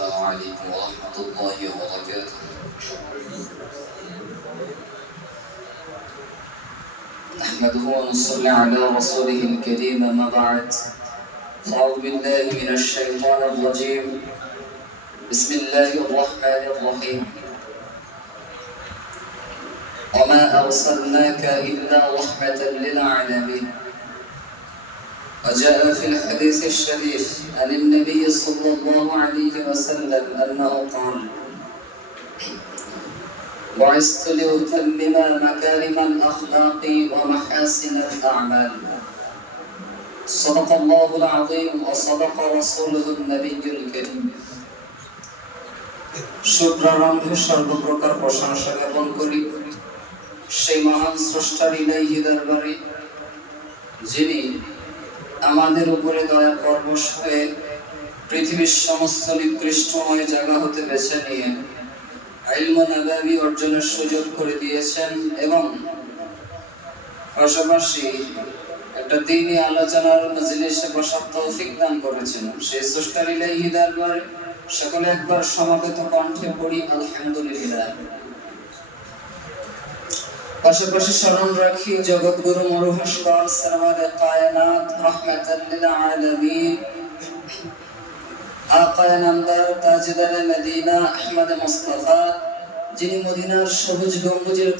السلام عليكم ورحمة الله وبركاته. نحمده ونصلي على رسوله الكريم ما بعد. أعوذ بالله من الشيطان الرجيم. بسم الله الرحمن الرحيم. وما أرسلناك إلا رحمة للعالمين. وجاء في الحديث الشريف عن النبي صلى الله عليه وسلم أنه قال بعثت لأتمم مكارم الأخلاق ومحاسن الأعمال صدق الله العظيم وصدق رسوله النبي الكريم শুক্রারম্ভে সর্বপ্রকার প্রশংসা জ্ঞাপন করি সেই মহান স্রষ্টার ইলাহি দরবারে যিনি আমাদের উপরে দয়া পরবশ হয়ে পৃথিবীর সমস্ত নিকৃষ্টময় জায়গা হতে বেছে নিয়ে ইলম নাবাবি অর্জনের সুযোগ করে দিয়েছেন এবং পাশাপাশি একটা দিনই আলোচনার মজলিসে বসার তৌফিক দান করেছেন। সেই স্রষ্টার ইলাহি দরবারে সকলে একবার সমাগত কণ্ঠে পড়ি, আলহামদুলিল্লাহ। পাশাপাশি স্মরণ রাখি, জগৎগুরু সরওয়ারে কায়নাত রহমাতাল আলামিন। আকায় নামদার তাজদার মদিনা আহমদ মুস্তাফা, যিনি মদিনার সবুজ গম্বুজের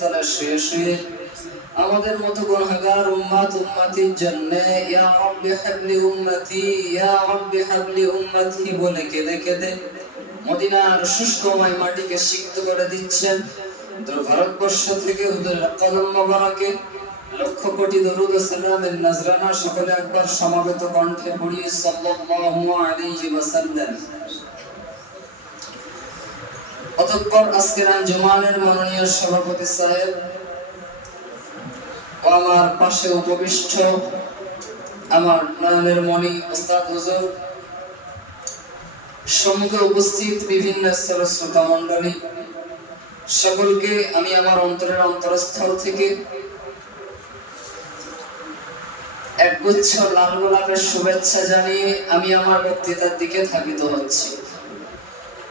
আমাদের মতো গুনাহগার উম্মাত উম্মাতির জন্য ইয়া রাব্বি হাবলি উম্মতি, ইয়া রাব্বি হাবলি উম্মতি বলে কেঁদে কেঁদে মদিনার শুষ্কময় মাটিকে সিক্ত করে দিচ্ছেন। ভারতবর্ষ থেকে হুজুরের লক্ষ কোটি দরুদ সালামের নজরানা সকলে একবার সমাবেত কণ্ঠে পড়ি সাল্লাল্লাহু আলাইহি ওয়াসাল্লাম। অতঃপর আজকের আঞ্জুমানের মাননীয় সভাপতি সাহেব আমার পাশে উপবিষ্ট আমার নয়নের মণি ওস্তাদ হুজুর সম্মুখে উপস্থিত বিভিন্ন শ্রোতা মণ্ডলী সকলকে আমি আমার অন্তরের অন্তরস্থল থেকে একগুচ্ছ লাল গোলাপের শুভেচ্ছা জানিয়ে আমি আমার বক্তৃতার দিকে ধাবিত হচ্ছি।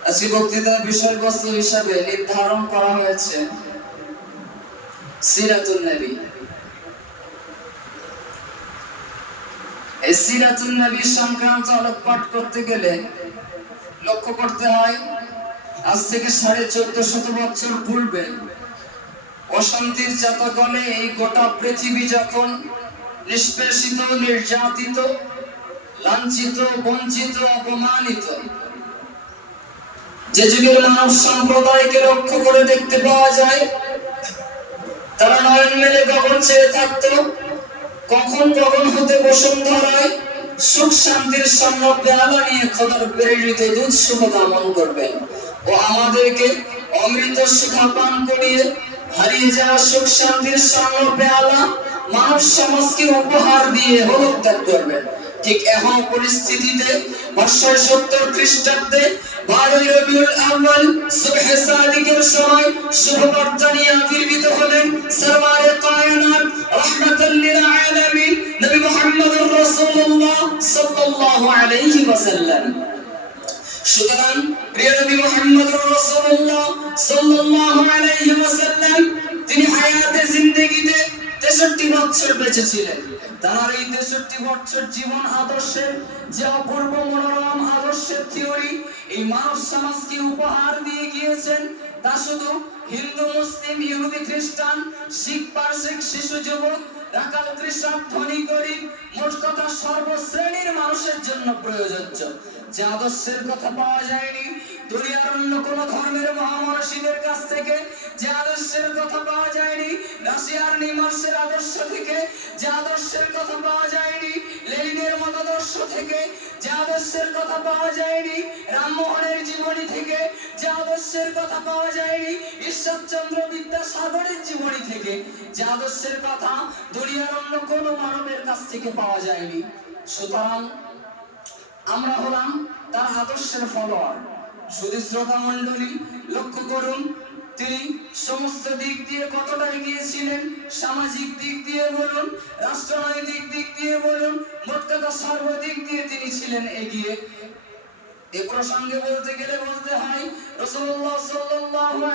আজকে বক্তৃতার বিষয়বস্তু হিসাবে নির্ধারণ করা হয়েছে সিরাতুল নবী। এই সিরাতুল নবী সংক্রান্ত আলোকপাঠ করতে গেলে লক্ষ্য করতে হয় আজ থেকে সাড়ে চোদ্দ শত বছর পূর্বে অশান্তির জাতগণে এই গোটা পৃথিবী যখন নিষ্পেষিত, নির্যাতিত, লাঞ্ছিত, বঞ্চিত, অপমানিত, যে যুগের মানব সম্প্রদায়কে লক্ষ্য করে দেখতে পাওয়া যায়, তারা নয়ন মেলে গগন চেয়ে থাকত। কখন গগন হতে বসন্ত বসুন্ধরায় সুখ শান্তির স্বর্ণ পেয়ালা নিয়ে খোদার প্রেরিত দুধ শুভ দামন করবেন। ও আমাদেরকে অমৃত সুখা পান করিয়ে হারিয়ে যাওয়া সুখ শান্তির স্বর্ণ পেয়ালা মানব সমাজকে উপহার দিয়ে হলত্যাগ করবেন ঠিক এখন পরিস্থিতিতে সত্তর খ্রিস্টাব্দে বারোই রবিউল সময় শুভ বার্তা নিয়ে আবির্ভূত হলেন সরওয়ারে কায়নাত, রাহমাতাল লিল আলামিন, নবী মুহাম্মদুর রাসূলুল্লাহ সাল্লাল্লাহু আলাইহি ওয়াসাল্লাম। সুতরাং প্রিয় নবী মুহাম্মদুর রাসূলুল্লাহ সাল্লাল্লাহু আলাইহি ওয়াসাল্লাম, তিনি হায়াতে জিন্দেগিতে তেষট্টি বছর বেঁচে ছিলেন তার এই তেষট্টি বছর জীবন আদর্শের যে অপূর্ব মনোরম আদর্শের থিওরি এই মানব সমাজকে উপহার দিয়ে গিয়েছেন, তা শুধু হিন্দু, মুসলিম, ইহুদি, খ্রিস্টান, শিখ পার্শ্বিক শিশু, যুবক রাখাল কৃষক ধনী গরিব মোট কথা সর্বশ্রেণীর মানুষের জন্য প্রয়োজ্য যে আদর্শের কথা পাওয়া যায়নি দুনিয়ার অন্য কোন ধর্মের মহামনসীদের কাছ থেকে যে আদর্শের কথা পাওয়া যায়নি, রাশিয়ার নিমার্সের আদর্শ থেকে যে আদর্শের কথা পাওয়া যায়নি, লেনিনের মতাদর্শ থেকে যে আদর্শের কথা পাওয়া যায়নি, রামমোহনের জীবনী থেকে যে আদর্শের কথা পাওয়া যায়নি, ঈশ্বরচন্দ্র বিদ্যাসাগরের জীবনী থেকে যে আদর্শের কথা দুনিয়ার অন্য কোন মানবের কাছ থেকে পাওয়া যায়নি। সুতরাং আমরা হলাম তার আদর্শের ফলোয়ার শুধু মন্ডলী লক্ষ্য করুন, তিনি সমস্ত দিক দিয়ে কতটা এগিয়েছিলেন সামাজিক দিক দিয়ে বলুন, রাষ্ট্রনৈতিক দিক দিয়ে বলুন, মোট সর্বদিক দিয়ে তিনি ছিলেন এগিয়ে। এ প্রসঙ্গে বলতে গেলে বলতে হয়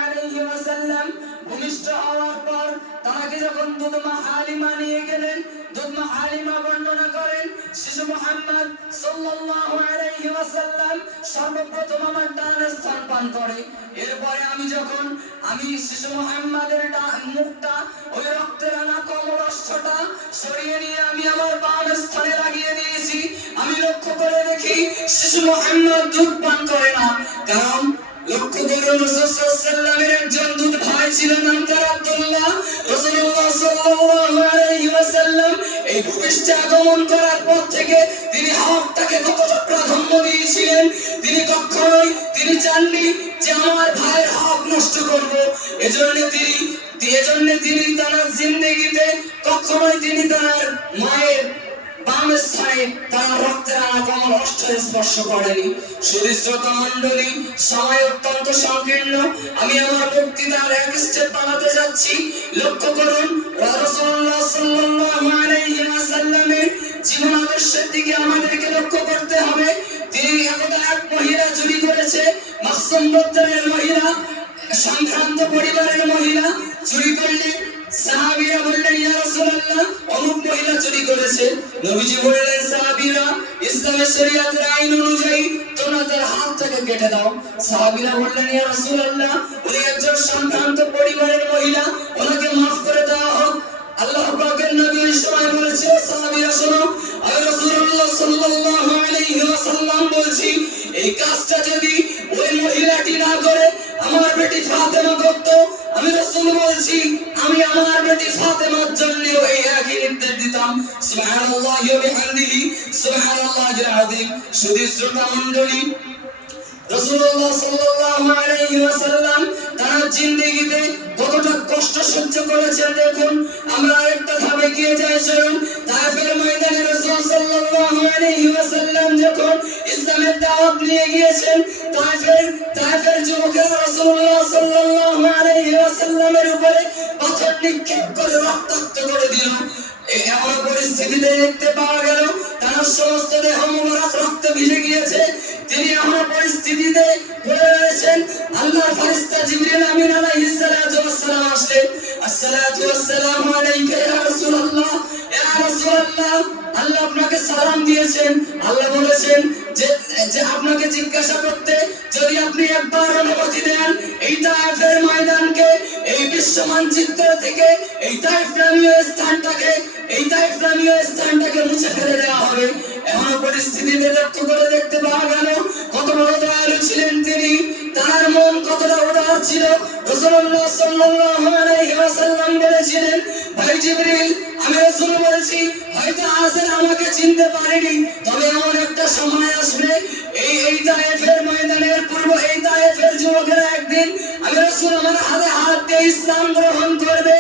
আলাইহি ওয়াসাল্লাম ভূমিষ্ঠ হওয়ার পর তাকে যখন দুধমা হালিমা নিয়ে গেলেন, দুধমা হালিমা বর্ণনা করেন, শিশু মুহাম্মদ সাল্লাল্লাহু আলাইহি ওয়াসাল্লাম সর্বপ্রথম আমার পান করে। এরপরে আমি যখন, আমি শিশু মুহাম্মাদের মুখটা, ওই রক্তের আনা কমলস্থটা সরিয়ে নিয়ে আমি আমার বাম স্থানে লাগিয়ে দিয়েছি। আমি লক্ষ্য করে দেখি শিশু মুহাম্মদ দুধ পান করে না। কারণ লক্ষ্য করুন রাসূলের একজন দুধ ভাই ছিল নাম তার আব্দুল্লাহ। রাসূলুল্লাহ সাল্লাল্লাহু এই ভূপৃষ্ঠে আগমন করার পর থেকে তিনি হকটাকে কতটা প্রাধান্য দিয়েছিলেন? তিনি কখনোই তিনি চাননি যে আমার ভাইয়ের হক নষ্ট করব। এজন্য তিনি এজন্য তিনি তার জিন্দগিতে কখনোই তিনি তার মায়ের বাম স্থানে তার রক্তের আনা কমল স্পর্শ করেনি। শুধু শ্রোতা সময় অত্যন্ত সংকীর্ণ। আমি আমার বক্তৃতার এক স্টেপ যাচ্ছি। লক্ষ্য করুন, রাসূলুল্লাহ সাল্লাল্লাহু আলাইহি ওয়াসাল্লামের জীবন দিকে আমাদেরকে গোত্রের মহিলা সংক্রান্ত পরিবারের মহিলা চুরি করলে অনুযায়ী তোমরা তার হাতটাকে কেটে দাও। সাহাবীরা বললেন, ইয়া রাসূলুল্লাহ উনি একজন সম্ভ্রান্ত পরিবারের মহিলা, ওনাকে ফাতেমা করত, আমি রাসূল বলছি, আমি আমার বেটি ফাতেমার জন্য এই একই নির্দেশ দিতাম। সুবহানাল্লাহি ওয়া বিহামদিহি সুবহানাল্লাহিল আযীম শুধু শ্রোতা মণ্ডলী রাসূলুল্লাহ সাল্লাল্লাহু আলাইহি ওয়াসাল্লাম তার জিন্দেগিতে কতটা কষ্ট সহ্য করেছেন দেখুন আমরা একটা ধাপে গিয়ে যাই চলুন তায়েফের ময়দানে রাসূল সাল্লাল্লাহু আলাইহি ওয়াসাল্লাম যখন ইসলামের দাওয়াত নিয়ে গিয়েছেন তায়েফের তায়েফের যুবকেরা রাসূলুল্লাহ সাল্লাল্লাহু আলাইহি ওয়াসাল্লামের উপরে পাথর নিক্ষেপ করে রক্তাক্ত করে দিল। এমন পরিস্থিতিতে দেখতে পাওয়া গেল, তার সমস্ত দেহ মুবারক রক্তে ভিজে গিয়েছে। তিনি এমন পরিস্থিতিতে পড়ে রয়েছেন আল্লাহর ফেরেশতা জিবরিল আমিন আলাইহিস সালাম আসসালাতু ওয়াস সালামু আলাইকা ইয়া রাসূলুল্লাহ। ইয়া রাসূলুল্লাহ, আল্লাহ আপনাকে সালাম দিয়েছেন। আল্লাহ বলেছেন যে যে আপনাকে জিজ্ঞাসা করতে যদি আপনি একবার অনুমতি দেন, এই তায়েফের ময়দানকে, এই বিশ্ব মানচিত্র থেকে, এই নামীয় স্থানটাকে, এই নামীয় স্থানটাকে মুছে ফেলে দেওয়া হবে। এমন পরিস্থিতিতে লক্ষ্য করে দেখতে জিবরিল, আমি রাসূল বলছি, হয়তো আসেন আমাকে চিনতে পারেনি, তবে এমন একটা সময় আসবে, এই এই তায়েফের ময়দানের পূর্ব, এই তায়েফের যুবকেরা একদিন, আমি রাসূল আমার হাতে হাত দিয়ে ইসলাম গ্রহণ করবে,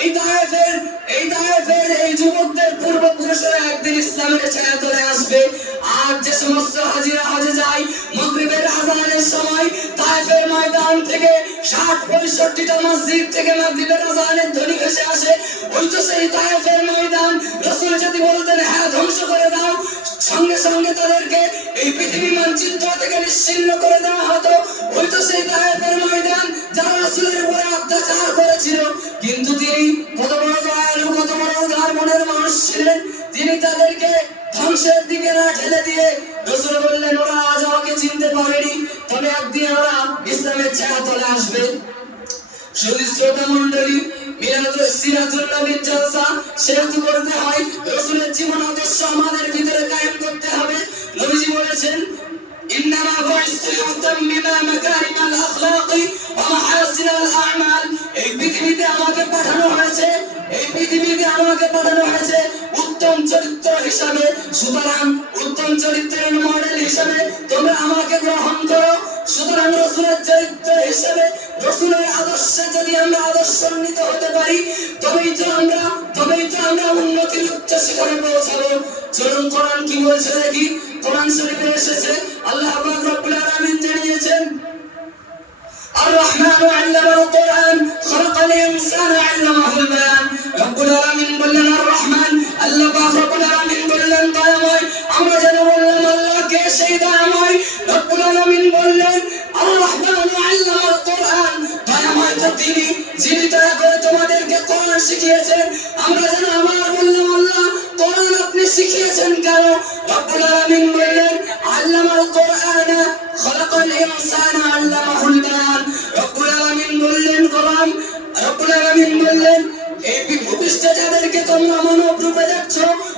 এই তায়েফের এই তায়েফের এই যুবকদের পূর্বপুরুষেরা একদিন ইসলামের ছায়া ষাট পঁয়ষট্টিটা মসজিদ থেকে মাগরিবের আজানের ধ্বনি ভেসে আসে। ওই তো সেই তায়েফের ময়দান রসুল যদি বলতেন হ্যাঁ ধ্বংস করে দাও। সঙ্গে সঙ্গে তাদেরকে এই পৃথিবী মানচিত্র থেকে নিশ্চিন্ন করে দেওয়া হতো। ওই তো সেই তায়েফের ময়দান যারা রসুলের উপরে অত্যাচার করেছিল। কিন্তু তিনি কত বড় দয়ালু, কত বড় উদার মনের মানুষ ছিলেন। তিনি তাদেরকে ধ্বংসের দিকে না ঠেলে দিয়ে রসুল বললেন, ওরা আজ আমাকে চিনতে পারেনি। তবে একদিন ওরা ইসলামের ছায়া তলে আসবে। শুধু শ্রোতা মন্ডলী জলসা করতে হয়। রসুলের জীবন আদর্শ আমাদের ভিতরে কায়েম করতে হবে। নবীজি বলেছেন, ইন্নামা আখলাকি হিসাবে সুতরাং উত্তম চরিত্রের মডেল হিসাবে তোমরা আমাকে গ্রহণ করো সুতরাং রসুলের চরিত্র হিসেবে রসুলের আদর্শে যদি আমরা আদর্শান্বিত হতে পারি তবেই তো আমরা তবেই তো আমরা উন্নতির উচ্চ শিখরে পৌঁছাবো চলুন কোরআন কি বলছে দেখি কোরআন শরীফে এসেছে আল্লাহ পাক রব্বুল আলামিন জানিয়েছেন الرحمن علم القرآن خلق الإنسان علمه البيان رب العالمين বললেন আর রহমান আল্লাহ পাক রব্বুল তো তিনি যিনি দয়া করে তোমাদেরকে কোরআন শিখিয়েছেন, আমরা যেন আমার বললাম, আল্লাহ, কোরআন আপনি শিখিয়েছেন কেন? রব্বুল আলামিন বললেন, আল্লামাল কোরআন, খলাকাল ইনসানা আল্লামাহুল বায়ান রব্বুল আলামিন বললেন কোরআন রব্বুল আলামিন বললেন এই ভূপৃষ্ঠে যাদেরকে তোমরা মানব রূপে দেখছ।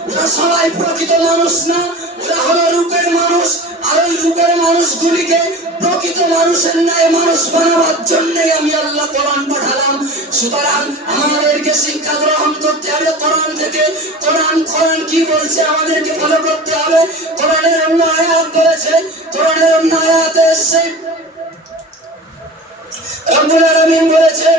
ওরা সবাই প্রকৃত মানুষ না। ওরা হলো রূপের মানুষ। আর ওই রূপের মানুষগুলিকে প্রকৃত মানুষের ন্যায় মানুষ বানাবার জন্যই আমি আল্লাহ কোরআন পাঠালাম। সুতরাং আমাদেরকে শিক্ষা গ্রহণ করতে হবে। কোরআন থেকে কোরআন কোরআন কি বলছে আমাদেরকে ফলো করতে হবে। কোরআনের অন্য আয়াত বলেছে। কোরআনের অন্য আয়াতে এসছে। রব্বুল আলামিন বলেছেন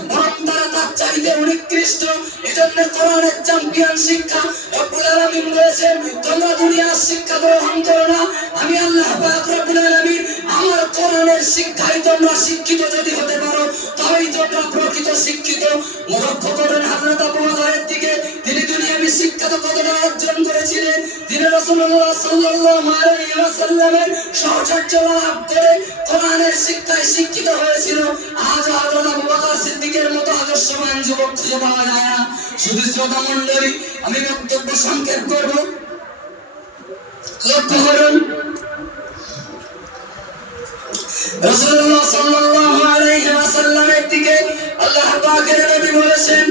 চাইতে উনিকৃষ্ট এজন্য কোরআনের চ্যাম্পিয়ন শিক্ষা। রব্বুল আলামিন বলেছেন তোমরা দুনিয়ার শিক্ষা গ্রহণ করো না। আমি আল্লাহ পাক রব্বুল আলামিন কোরআনের শিক্ষায় তোমরা শিক্ষিত যদি হতে পারো, তবেই তোমরা প্রকৃত শিক্ষিত। লক্ষ্য করেন হযরত আবু বকরের দিকে। তিনি দুনিয়াবি শিক্ষা তো কতটা অর্জন করেছিলেন? তিনি রাসূলুল্লাহ সাল্লাল্লাহু আলাইহি ওয়াসাল্লামের সাহচর্য লাভ করে কোরআনের শিক্ষায় শিক্ষিত হয়েছিল। আজ হযরত আবু বকর সিদ্দিকের মতো আদর্শবান যুবক খুঁজে পাওয়া যায় না। শুধু শ্রোতা মণ্ডলী, আমি বক্তব্য সংক্ষেপ করব। লক্ষ্য করুন আল্লাহ পাকের নবী বলেছেন,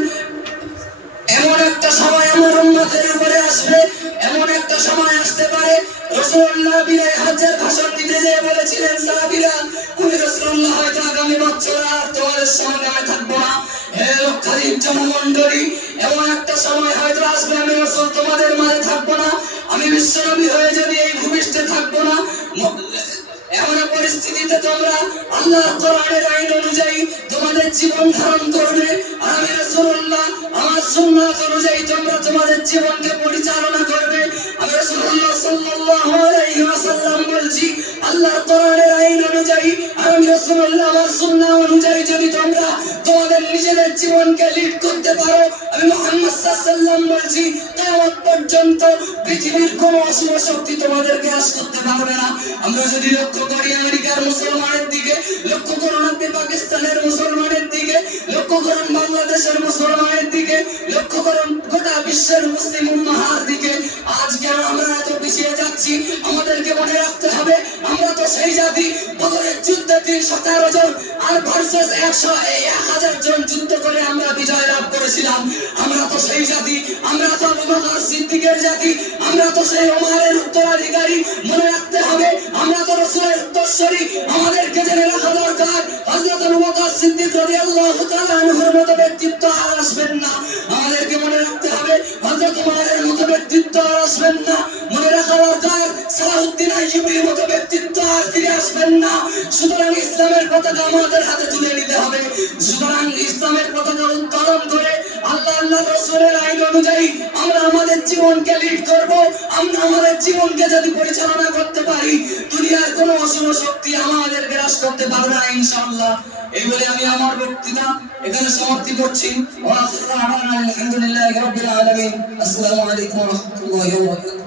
এমন একটা সময় আমার উম্মতের উপরে আসবে, এমন একটা সময় আসতে পারে। রাসূলুল্লাহ বিদায় হজ্জের ভাষণ দিতে যেয়ে বলেছিলেন, সাহাবীরা আমি রাসূলুল্লাহ হয়তো আগামী বছর আর তোমাদের সমাগমে থাকব না। হে লক্ষাধিক জনমণ্ডলী, এমন একটা সময় হয়তো আসবে, আমি রাসূল তোমাদের মাঝে থাকব না। আমি বিশ্বনবী হয়ে যদি এই ভূমিষ্ঠে থাকব না পরিস্থিতিতে তোমরা আল্লাহ কোরআনের আইন অনুযায়ী তোমাদের জীবন ধারণ করবে। আমি রাসূলুল্লাহ, আমার সুন্নাত অনুযায়ী তোমরা তোমাদের জীবনকে পরিচালনা করবে। আমি রাসূলুল্লাহ সাল্লাল্লাহু আলাইহি ওয়াসাল্লাম বলছি কোরআনের আইন অনুযায়ী আমি রাসূলুল্লাহ, আমার অনুযায়ী যদি তোমরা তোমাদের নিজেদের জীবনকে লিড করতে পারো, আমি মুহাম্মদ সাল্লাল্লাহু বলছি, কিয়ামত পর্যন্ত পৃথিবীর কোনো অশুভ শক্তি তোমাদের গ্রাস করতে পারবে না। আমরা যদি লক্ষ্য করি আমেরিকার মুসলমানের দিকে, লক্ষ্য করুন আপনি পাকিস্তানের মুসলমানের দিকে, লক্ষ্য করুন বাংলাদেশের মুসলমানের দিকে, লক্ষ্য করুন গোটা বিশ্বের মুসলিম উম্মাহার দিকে। আজ কেন আমরা এত পিছিয়ে যাচ্ছি? আমাদেরকে মনে রাখতে হবে, আমরা তো সেই জাতি, বদরের যুদ্ধে তিনশো তেরো জন আর ভার্সেস একশো এক হাজার জন যুদ্ধ করে আমরা বিজয় লাভ করেছিলাম। আমরা তো সেই জাতি, আমরা তো আবু সিদ্দিকের জাতি, আমরা তো সেই ওমারের উত্তরাধিকারী। মনে রাখতে হবে, আমরা তো রসুলের উত্তরসূরি আমাদেরকে জেনে রাখা দরকার, হযরত আবু সিদ্দিক রাদিয়াল্লাহু তাআলা আনহুর মতো ব্যক্তিত্ব আর আসবেন না। আমাদেরকে মনে রাখতে হবে, হযরত ওমরের মতো ব্যক্তিত্ব আর আসবেন না। মনে রাখা দরকার সালাউদ্দিন আইয়ুবীর মতো ব্যক্তিত্ব আর ফিরে আসবেন না। সুতরাং ইসলামের পতাকা আমাদের হাতে তুলে নিতে হবে। সুতরাং ইসলামের পতাকা উত্তোলন করে আল্লাহ আল্লাহ রসুলের আইন অনুযায়ী আমরা আমাদের জীবনকে লিড করব। আমরা আমাদের জীবনকে যদি পরিচালনা করতে পারি, দুনিয়ার কোনো অশুভ শক্তি আমাদের গ্রাস করতে পারবে না, ইনশাআল্লাহ। এই বলে আমি আমার বক্তৃতা এখানে সমাপ্তি করছি। আলহামদুলিল্লাহ রাব্বিল আসসালামু আলাইকুম ওয়া